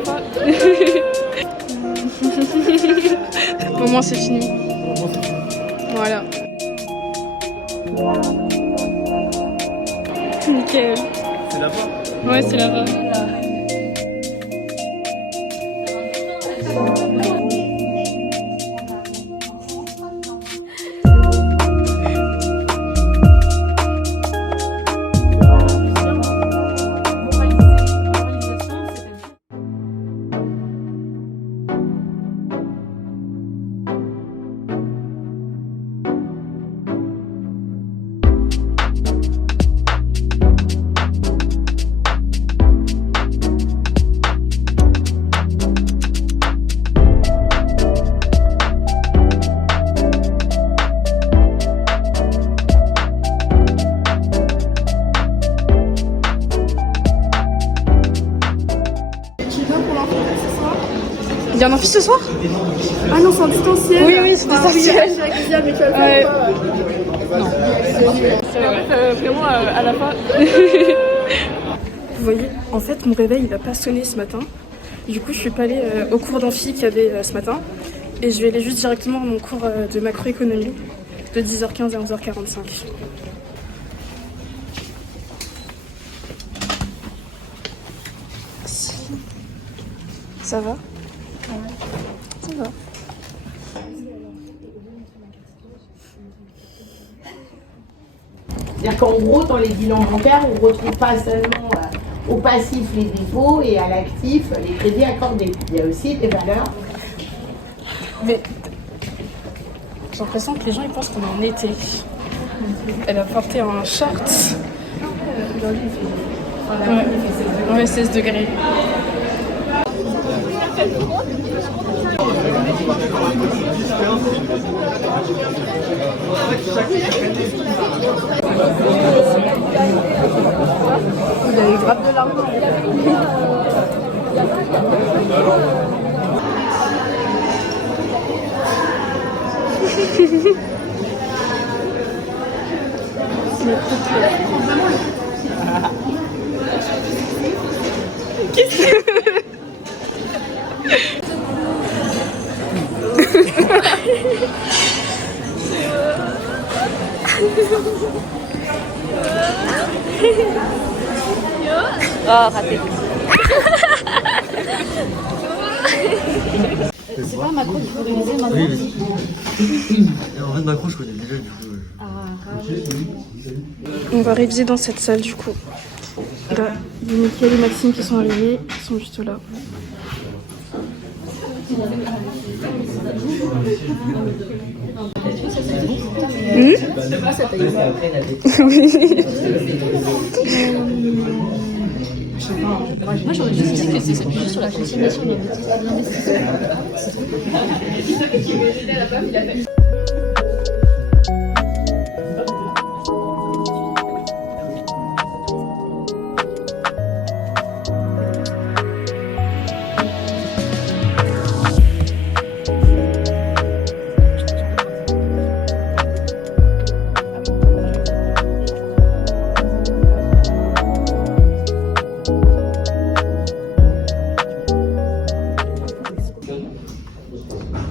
la fin. Au moins c'est fini. Voilà. Nickel. C'est là-bas? Ouais, c'est là-bas. Il y a un amphi ce soir? Ah non, c'est en distanciel. Oui, oui, c'est distanciel. Ouais. Non. Vraiment à la fin. Vous voyez, en fait, mon réveil, il a pas sonné ce matin. Du coup, je suis pas allée au cours d'amphi qu'il y avait ce matin. Et je vais aller juste directement à mon cours de macroéconomie de 10h15 à 11h45. Ça va? Ça va. C'est-à-dire qu'en gros, dans les bilans bancaires, on ne retrouve pas seulement au passif les dépôts et à l'actif les crédits accordés. Il y a aussi des valeurs. Mais j'ai l'impression que les gens ils pensent qu'on est en été. Elle a porté un short. Aujourd'hui, il fait 16 degrés. Ouais, 16 degrés. Vous avez grave de l'argent. Qu'est-ce que Oh, raté. C'est pas Macron qu'il faut réviser maintenant. Oui, oui. En fait, Macron, je connais déjà, du coup. On va réviser dans cette salle du coup. Là, il y a Mickaël et Maxime qui sont arrivés, ils sont juste là. Moi j'aurais juste dit que c'est juste sur la consommation de l'investissement.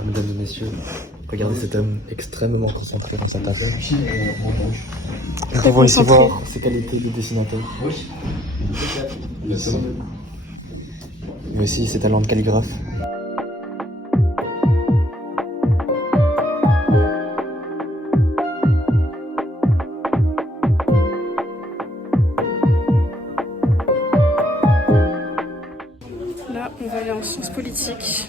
Mesdames et messieurs, regardez cet homme extrêmement concentré dans sa table. Nous pouvons ici voir ses qualités de dessinateur. Mais aussi ses talents de calligraphe. Là, on va aller en sciences politiques.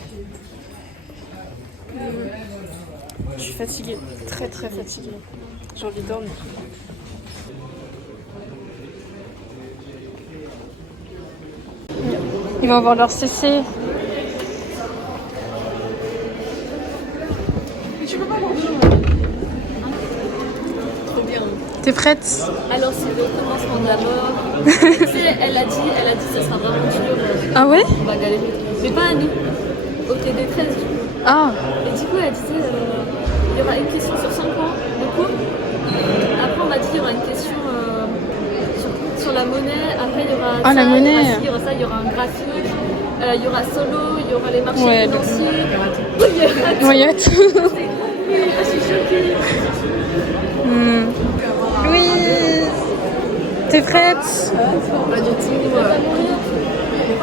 Je suis fatiguée, très très fatiguée. J'ai envie de dormir. Ils vont avoir leur CC. T'es prête? Alors c'est le commencement de la mort. Tu sais, elle a dit que ça sera vraiment dur. Ah ouais? On va galérer. Mais pas à nous. Au TD13 du coup. Ah, Et du coup elle disait il y aura une question sur 5 ans de cours. Après on a dit il y aura une question sur la monnaie. Après il y aura Ah, ça, la monnaie. il y aura ça, il y aura un graphique. Il y aura Solo, il y aura les marchés Ouais, financiers. Oui, il y aura tout. Moyette. Oui, je suis choquée. Louise, t'es prête? Pas du tout.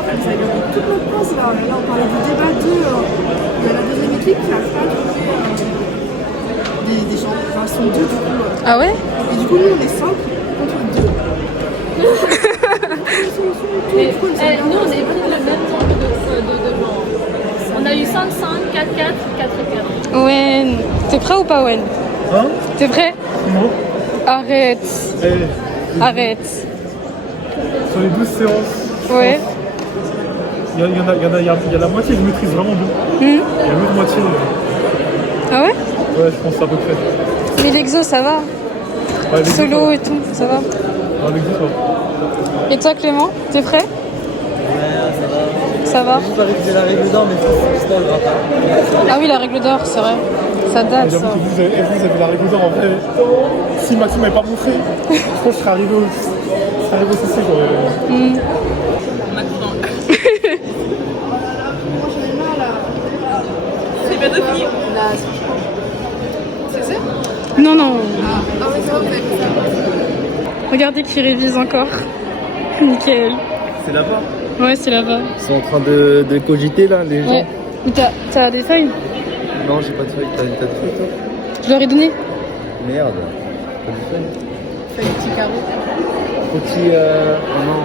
Ça a duré toute notre pause là. Là, on parlait du débat de. Il y a la deuxième équipe qui a pas trouvé des gens. Enfin, ils sont deux du coup. Ah ouais? Et du coup, nous, on est 5 contre 2. Nous, on est pris le même nombre de gens. On a eu 5-5, 4-4, 4-4. Owen, t'es prêt ou pas Owen? Hein? T'es prêt? Non. Arrête. Eh, Arrête. sur les 12 séances, Ouais. il y a la moitié que je maîtrise vraiment bien. Il y a l'autre moitié. Ah ouais? Ouais, je pense à peu près. Mais l'exo, ça va? Ouais, les Solo et tout, ça va? Avec ça va. Et toi Clément, t'es prêt? Ça va? J'ai pas révisé la règle d'or, mais c'est pas le rapport. Ah oui, la règle d'or, c'est vrai. Ça date, J'avoue ça. que vous avez la règle d'or en vrai. Si Maxime m'avait pas montré, je pense que je serais arrivé au CC quoi. C'est pas de filles. Non, non. Ah oui, c'est vrai, vous avez fait ça. Regardez qui révise encore. Nickel. C'est là-bas. Ouais, c'est là-bas. Ils sont en train de cogiter là, les gens. Ouais. Mais t'as des feuilles? Non, j'ai pas de feuille. T'as des feuilles toi? Je leur ai donné. Merde. T'as des feuilles? Fait des petits carreaux. Petit. Oh non.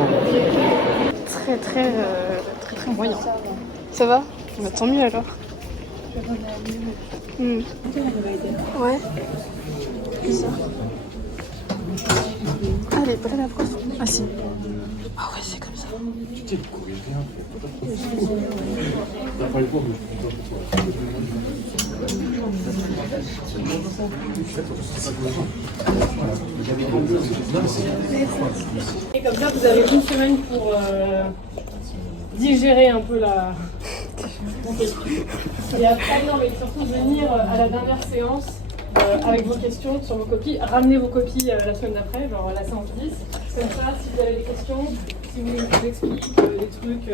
Très moyen. Ça va? Bah, tant mieux alors. Ouais. Bizarre. Allez, pas la prof. Ah si. Ah ouais, c'est comme ça. Et comme ça, vous avez une semaine pour digérer un peu la. Et après, non, mais surtout venir à la dernière séance avec vos questions sur vos copies. Ramenez vos copies la semaine d'après, genre la séance 10. Comme ça, si vous avez des questions, si vous voulez que je vous explique des trucs,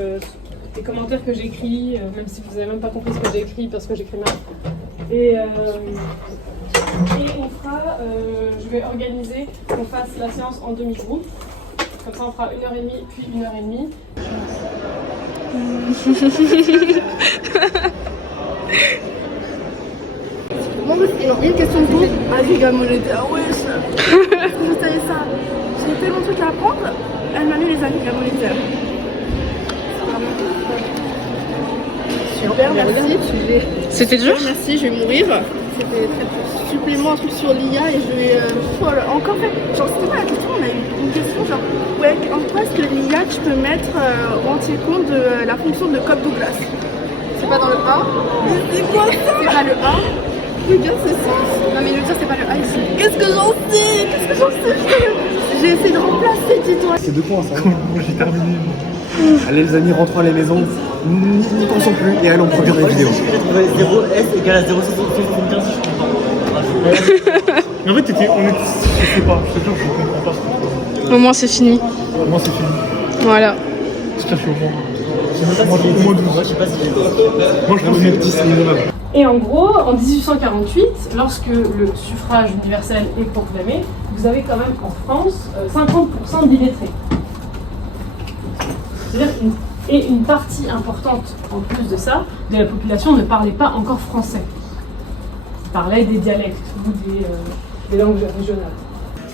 des commentaires que j'écris, même si vous n'avez même pas compris ce que j'ai écrit parce que j'écris mal. Et on fera, je vais organiser qu'on fasse la séance en demi-groupe. Comme ça, on fera 1h30 puis 1h30. Moi, une question de vous. Ah, j'ai gamolé. Ah ouais, je savais ça. J'ai tellement de trucs à apprendre. Elle m'a mis les amis gamolitaires. Super, merci. C'était dur? Merci, je vais mourir. C'était très dur. Supplément, un truc sur l'IA et je vais encore fait. Genre, c'était pas la question, on a eu une question genre, ouais, en quoi est-ce que l'IA tu peux mettre au entier compte de la fonction de Cobb Douglas? C'est pas dans le 1. Mais c'est quoi ça? C'est pas le 1. Regarde, c'est ça. Non, mais le dire, c'est pas le 1 ici. Qu'est-ce que j'en sais? J'ai essayé de remplacer, dis-toi. C'est 2 points ça. Moi j'ai terminé. Allez les amis, rentrons à la maison. N'y pensons plus et allons produire des vidéos. J'ai trouvé 0S égale à 0,75, je comprends. Mais en fait, je sais pas, je te jure, je comprends pas. Au moins, c'est fini. Moi c'est fini. Voilà. Je suis au moins. Moi, Moi 12. je sais pas si j'ai. Moi je trouve que 10 minimum. Et en gros, en 1848, lorsque le suffrage universel est proclamé, vous avez quand même en France 50% d'illettrés. C'est-à-dire une partie importante, en plus de ça, de la population ne parlait pas encore français. Ils parlaient des dialectes ou des langues régionales.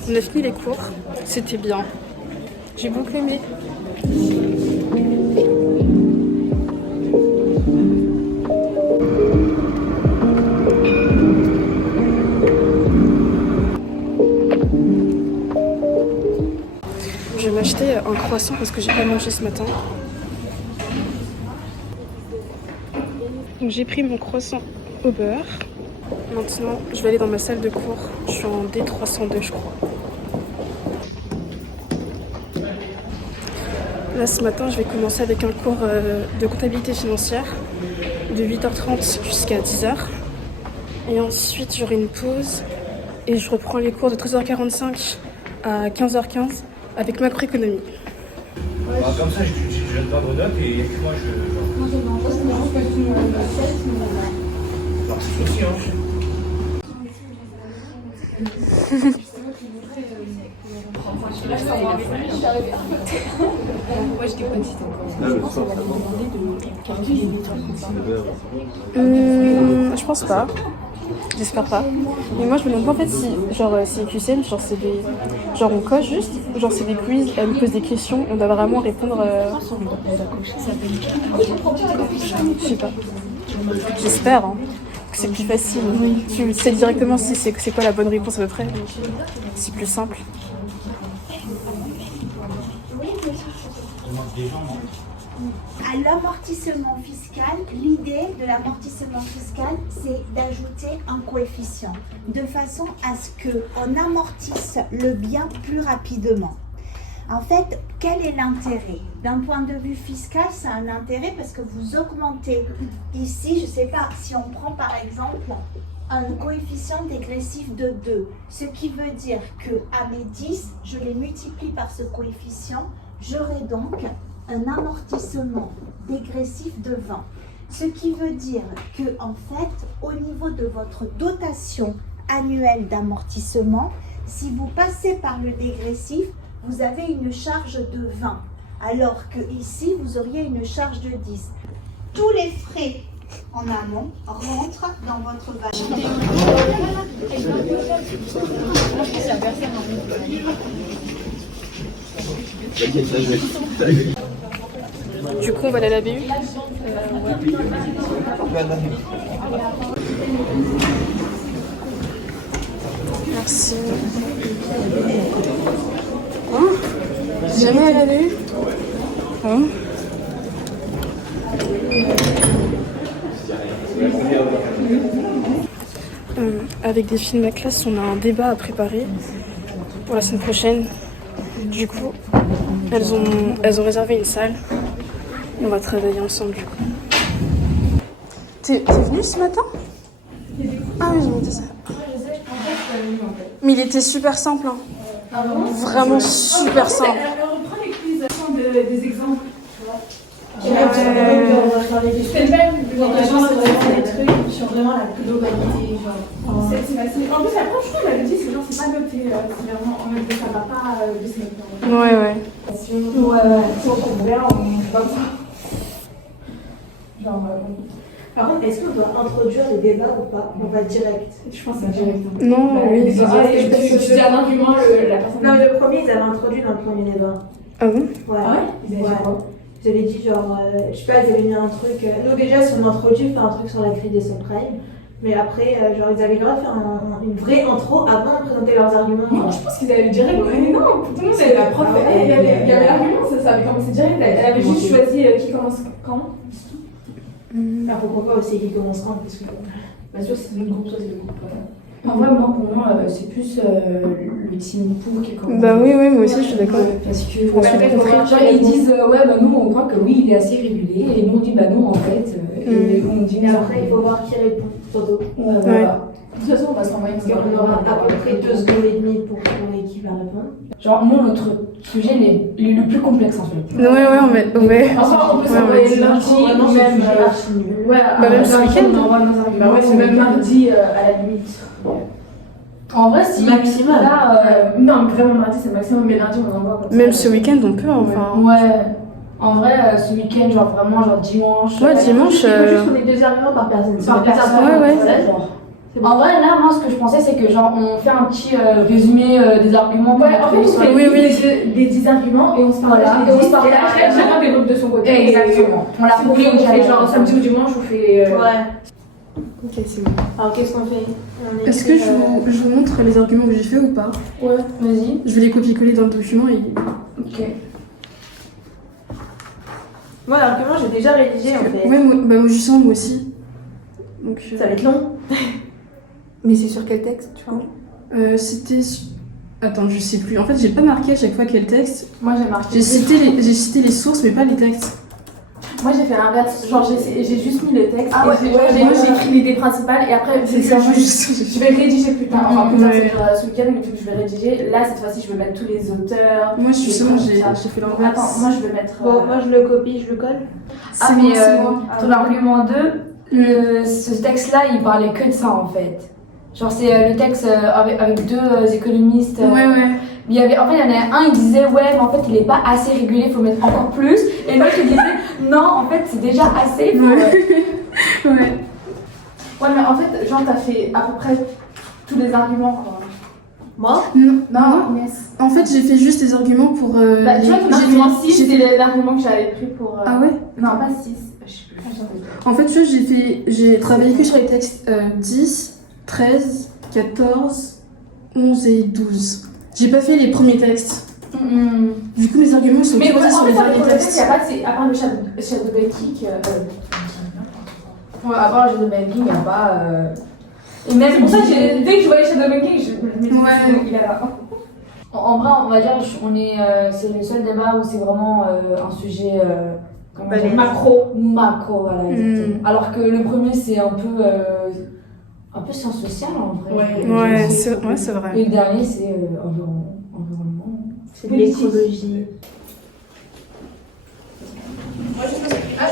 On a fini les cours. C'était bien. J'ai beaucoup aimé. Je vais m'acheter un croissant parce que j'ai pas mangé ce matin. Donc j'ai pris mon croissant au beurre. Maintenant, je vais aller dans ma salle de cours. Je suis en D302, je crois. Là, ce matin, je vais commencer avec un cours de comptabilité financière de 8h30 jusqu'à 10h. Et ensuite, j'aurai une pause et je reprends les cours de 13h45 à 15h15 avec macroéconomie. Comme ça, je viens de vendre notes et il y a que moi, Je pense pas. J'espère pas. Mais moi je me demande pas en fait si genre c'est QCM, genre c'est des. Genre on coche juste, ou genre c'est des quiz, elle nous pose des questions, on doit vraiment répondre. Je sais pas. J'espère hein, que c'est plus facile. Tu sais directement si c'est quoi la bonne réponse à peu près. C'est plus simple. À l'amortissement fiscal, l'idée de l'amortissement fiscal, c'est d'ajouter un coefficient de façon à ce qu'on amortisse le bien plus rapidement. En fait, quel est l'intérêt? D'un point de vue fiscal, c'est un intérêt parce que vous augmentez. Ici, je ne sais pas, si on prend par exemple un coefficient dégressif de 2, ce qui veut dire qu'à mes 10, je les multiplie par ce coefficient, j'aurai donc un amortissement dégressif de 20. Ce qui veut dire que, en fait, au niveau de votre dotation annuelle d'amortissement, si vous passez par le dégressif, vous avez une charge de 20, alors que ici, vous auriez une charge de 10. Tous les frais en amont rentrent dans votre valeur. Du coup on va aller à la BU. Merci. Hein? Jamais à la BU? Hein? Avec des filles de ma classe, on a un débat à préparer pour la semaine prochaine. Du coup, elles ont réservé une salle. On va travailler ensemble du coup. T'es venue ce matin? Ah oui, ils m'ont dit ça. Mais il était super simple. Hein. Vraiment super simple. Des exemples. C'est le même, les gens se des trucs sur vraiment la globalité. C'est facile. En plus, après, je trouve qu'on avait dit, c'est genre, c'est pas noté. C'est vraiment en même temps, ça va pas de se mettre. Ouais. Si on trouve bien, on va pas. Genre. Par contre, est-ce qu'on doit introduire les débats ou pas? On va direct. Je pense que c'est direct. Non, oui, c'est direct. Je dis un argument, la personne. Non, mais le premier, ils avaient introduit dans le premier débat. Ah bon? Ouais. Ah ouais? Ils avaient dit quoi? Ils avaient dit genre, je sais pas, ils avaient mis un truc. Nous déjà, si on introduit, faire un truc sur la grille des subprimes. Mais après, genre, ils avaient quand même fait une vraie intro avant de présenter leurs arguments. Non, je pense qu'ils avaient direct. Mais non, pour tout le monde, c'est la prof. Il y avait l'argument, ça avait commencé direct. Elle avait juste choisi qui commence quand. Ah, pourquoi pas aussi qui commence quand? Parce que, bien sûr, c'est le groupe, soit c'est le groupe. En vrai, pour moi, c'est plus le team pour qui commence. Bah oui, moi aussi je suis d'accord. Parce que ils disent nous on croit que oui, il est assez régulé, et nous on dit non en fait. Et on dit mais après, il faut voir qui répond, surtout. Ouais, voilà. De toute façon, on va se renvoyer Parce qu'on aura à peu près 2 secondes et demie pour trouver qui va répondre. Genre, moi, notre sujet il est le plus complexe en fait. Ouais. Enfin, on peut s'envoyer lundi, même. Même ce week-end. C'est même mardi à la limite. En vrai, si. Maximum. Là, non, vraiment mardi, c'est le maximum, mais lundi, on envoie. Même ce week-end, on peut enfin. Ouais. En vrai, ce week-end, genre vraiment, dimanche. Ouais, dimanche. Il faut juste qu'on ait 2 arguments par personne. Ouais. En vrai, là, moi, ce que je pensais, c'est que genre, on fait un petit résumé des arguments. Ouais, en fait, on fait des 10 arguments et on se partage. Voilà, et on se partage. Chacun développe de son côté. Exactement. On l'a compris, on fait genre samedi ou dimanche, on fait. Ouais. Ok, c'est bon. Alors, qu'est-ce qu'on fait? Est-ce que je vous montre les arguments que j'ai fait ou pas? Ouais, vas-y. Je vais les copier-coller dans le document et. Ok. Moi, l'argument, j'ai déjà rédigé en fait. Ouais, moi justement, moi aussi. Donc, Ça va être long. Mais c'est sur quel texte, tu vois? C'était. Attends, je sais plus. En fait, j'ai pas marqué à chaque fois quel texte. Moi, j'ai marqué. J'ai cité les sources, mais pas les textes. Moi j'ai fait l'inverse, genre j'ai juste mis le texte et j'ai écrit l'idée principale et après je vais rédiger plus tard, enfin plus tard c'est ce week-end mais je vais rédiger, là cette fois-ci je vais mettre tous les auteurs. Moi justement j'ai fait l'inverse. Attends, moi je vais mettre... Bon, moi je le copie, je le colle. C'est moi, c'est moi. Ton argument 2, ce texte-là, il parlait que de ça en fait. Genre, c'est le texte avec deux économistes. Ouais. Il y en a un, il disait ouais, mais en fait, il est pas assez régulé, faut mettre encore plus. Et l'autre, il disait non, en fait, c'est déjà assez. Faut... Ouais. Ouais, mais en fait, genre, t'as fait à peu près tous les arguments, quoi. Moi Non. En fait, j'ai fait juste des arguments pour. Tu vois, ton argument 6, c'était l'argument que j'avais pris pour. Ah ouais? Non, pas 6. Je sais plus. En fait, tu vois, j'ai travaillé que sur les textes 10, 13, 14, 11 et 12. J'ai pas fait les premiers textes. Du coup, mes arguments sont mais basés sur les derniers textes. Il n'y a pas de. À part le shadow banking. Ouais, à part le shadow banking, il n'y a pas. Et même, c'est pour ça que dès que je voyais shadow banking, je me disais, il est là. En vrai, on va dire, c'est le seul débat où c'est vraiment un sujet macro, voilà. Exactement. Alors que le premier, c'est un peu sciences sociales en vrai. Ouais, c'est vrai. Et le dernier, c'est environnement. C'est de l'écologie. Moi, c'est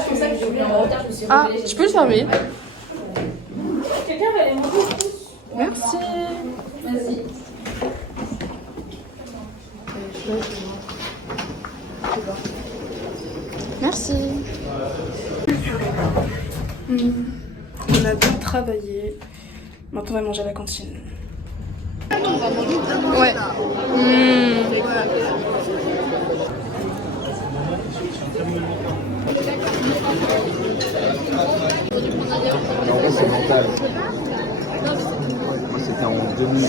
pour ça que je voulais en retard, je me suis Ah, réveillée. tu peux le fermer? Quelqu'un va aller manger tous. Merci. Vas-y. Merci. On a bien travaillé. Maintenant, on va manger à la cantine. Ouais. En vrai, c'est mental. Moi, c'était en 2000.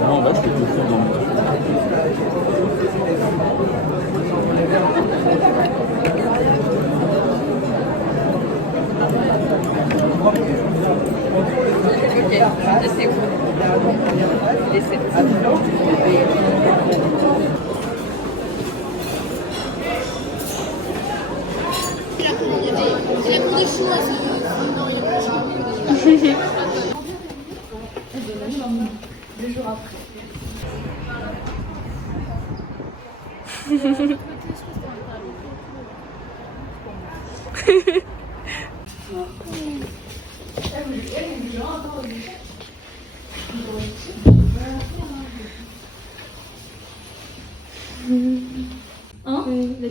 Non, en vrai, c'était tout fond dans le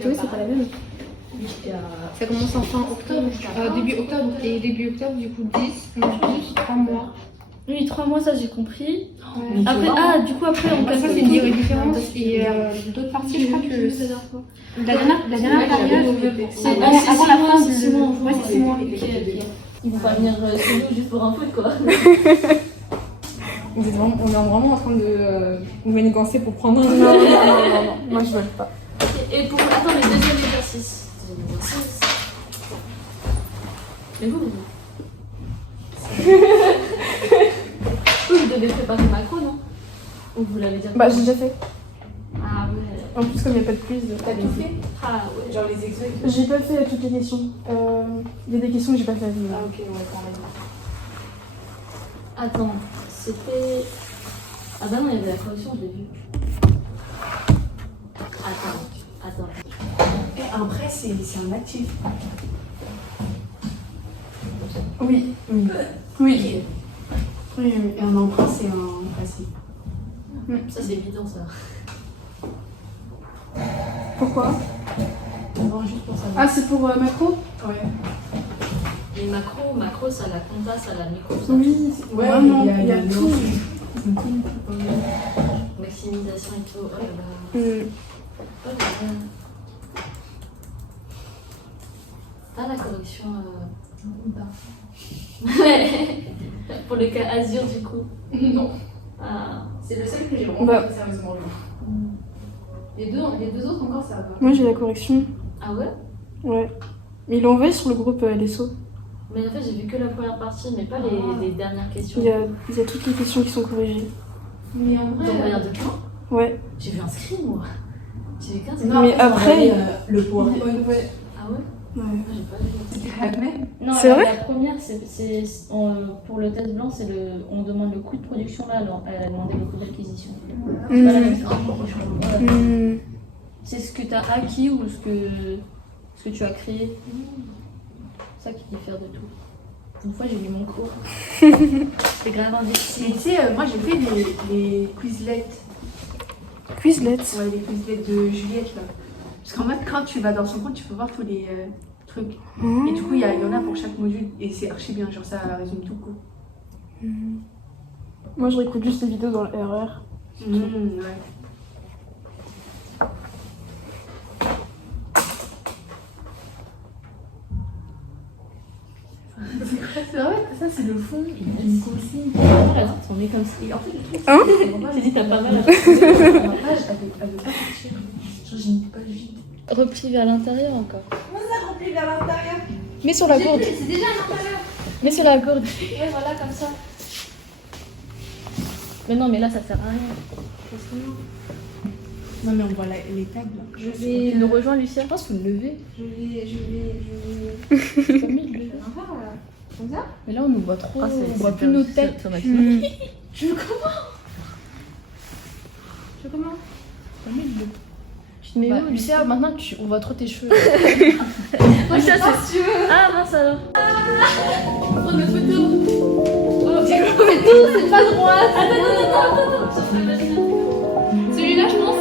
Oui, c'est pas la même. Ça commence en fin octobre, début octobre. Et début octobre, du coup, 10, 12, 3 mois. Oui, 3 mois, ça j'ai compris. Ouais. Après, du coup, après, on passe ça, c'est une durée différente. Et d'autres parties, je crois que. La dernière période, c'est avant la fin, c'est 6 mois. Ouais, c'est 6 mois. Ils vont pas venir chez nous juste pour un foot, quoi. On est vraiment en train de nous manigancer pour prendre un. Non, moi je veux pas. Et pour. Attends, le deuxième exercice. Mais vous devez préparer macro, non? Ou vous l'avez déjà fait? Bah, j'ai déjà fait. Ah ouais. En plus, comme il n'y a pas de quiz. T'as tout fait? Ah ouais. Genre les exos. J'ai pas fait toutes les questions. Il y a des questions que j'ai pas fait. Ah, ok, ouais, quand même. Attends, c'était. Ah bah non, il y avait la correction, je l'ai vu. Attends. Et un prêt, c'est un actif. Oui. Et un emprunt, c'est un passif. Ça, c'est évident, ça. Pourquoi? Non, juste pour savoir. Ah, c'est pour macro? Ouais. Les macro, ça a la compta, ça a la micro. Ça. Oui, ouais, vraiment, il y a tout. Maximisation et tout. Oh là là. Oh là là. Ah, la correction. Ouais. Pour le cas Azure, du coup. Non. Ah. C'est le seul que j'ai vraiment fait sérieusement lu. Les deux autres encore, ça va. Moi j'ai la correction. Ah ouais? Ouais. Mais ils l'ont envoyé sur le groupe LSO. Mais en fait, j'ai vu que la première partie, mais pas les dernières questions. Il y a toutes les questions qui sont corrigées. Mais en vrai. Dans moyen de plan? Ouais. J'ai vu un screen, moi. J'ai vu qu'un screen. Non, mais après. Le PowerPoint. Ouais. Ah ouais? Ouais. Non, C'est vrai la première, pour le test blanc, on demande le coût de production, là, elle a demandé le coût d'acquisition. C'est pas la même chose. C'est ce que tu as acquis ou ce que tu as créé. C'est ça qui diffère de tout. Une fois, j'ai lu mon cours. C'est grave indexé. Mais tu sais, moi j'ai fait les Quizlets. Quizlet. Ouais, les Quizlets de Juliette là. Parce qu'en mode, quand tu vas dans son compte, tu peux voir tous les trucs. Et du coup, il y en a pour chaque module et c'est archi bien. Genre, ça résume tout quoi. Moi, je réécoute juste les vidéos dans le RER. Ouais. C'est vrai, ça c'est le fond. Une consigne. On est comme ça. En fait, le truc, c'est dit, t'as pas mal à Ma page, elle veut pas partir. Genre, j'ai une page vide. repli vers l'intérieur encore. Comment ça replie vers l'intérieur? Mets sur la gourde. C'est déjà à l'intérieur. Mets sur la gourde. Ouais, voilà, comme ça. Mais non, mais là, ça sert à rien. Non, mais on voit les tables. Je vais. Tu nous rejoins, Lucia? Je pense qu'il faut le lever. Je vais. C'est pas mieux de lever. Comme ça? Mais là, on nous voit trop. On voit plus nos têtes. Je veux comment? Je veux comment? C'est pas mieux de lever. Mais où, Lucia, maintenant on voit trop tes cheveux. Lucia, c'est... Ah mince alors. Oh, notre photo. Oh, c'est tout, c'est pas droit. Attends. Celui-là, je pense.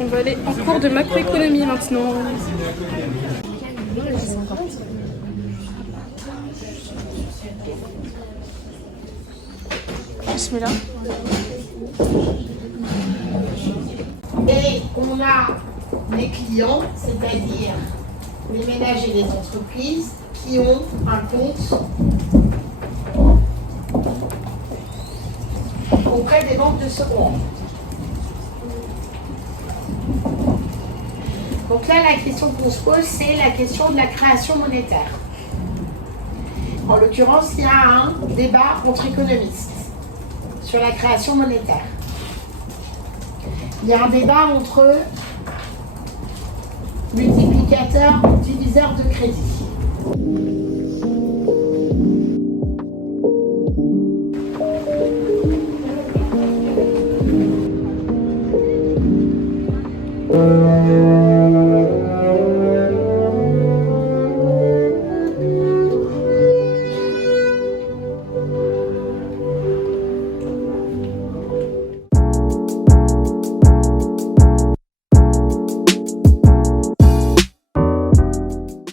On va aller en cours de macroéconomie maintenant. Bismillah. Et on a les clients, c'est-à-dire les ménages et les entreprises qui ont un compte auprès des banques de secours. Donc là, la question qu'on se pose, c'est la question de la création monétaire. En l'occurrence, il y a un débat entre économistes sur la création monétaire. Il y a un débat entre multiplicateurs, diviseurs de crédit.